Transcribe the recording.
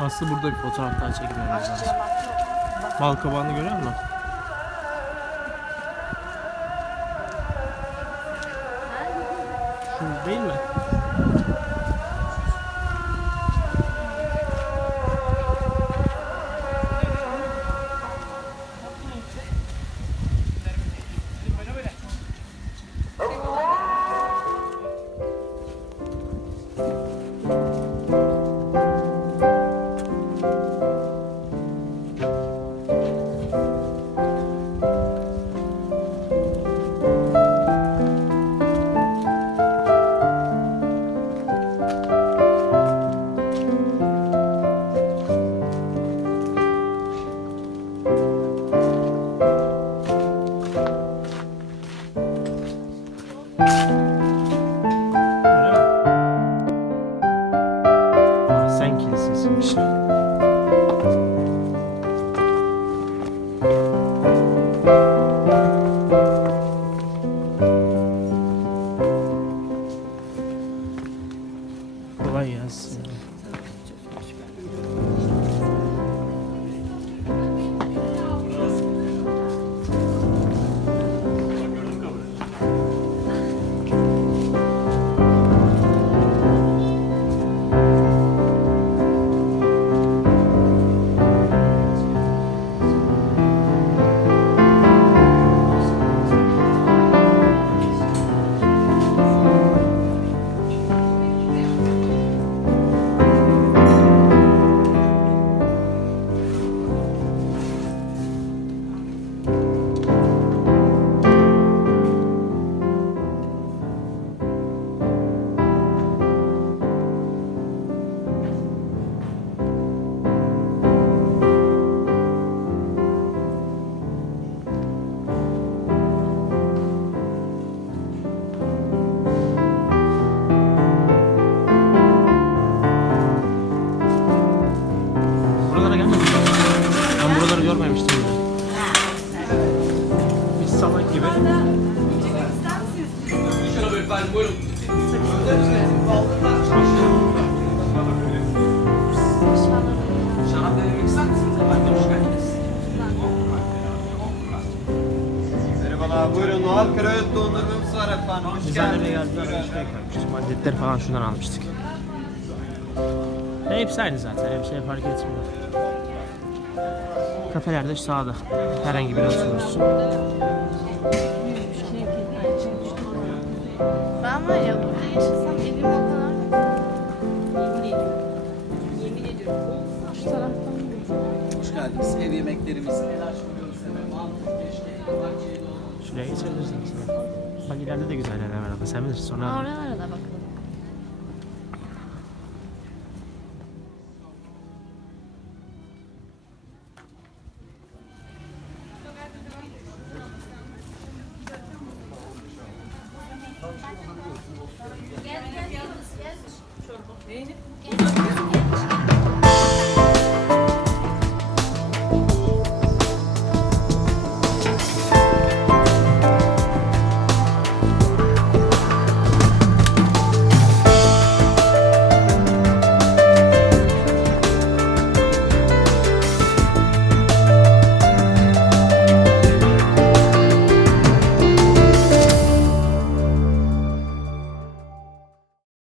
Aslı burada bir fotoğraf daha çekmemiz lazım. Bal kabağını görüyor musun? Şu değil mi? Sen kilisesiymiş. Kolay gelsin. Görmemiştim bile. Biz salak gibi. Şarap denemek ister misiniz efendim? Hoş geldiniz. Merhabalar, buyurun. Noel krevet dondurmamız var efendim. Hoş geldiniz. Maddeleri falan şundan almıştık. Hepsi aynı zaten. Bir şey fark etmiyor. Kafelerde sağda. Herhangi bir oturursun. Ben var ya burada yaşasam evim o kadar yemin ediyorum. Yemin ediyorum. Şu taraftan Hoş geldiniz. Ev yemeklerimiz neler sunuyoruz efendim? Mantı, keşke, bahçeli dolma. Şuraya geçebilirsin. Bak ileride de güzel yerler var ama sen bilirsin sonra. oralara da bakalım. Gel. Çorba.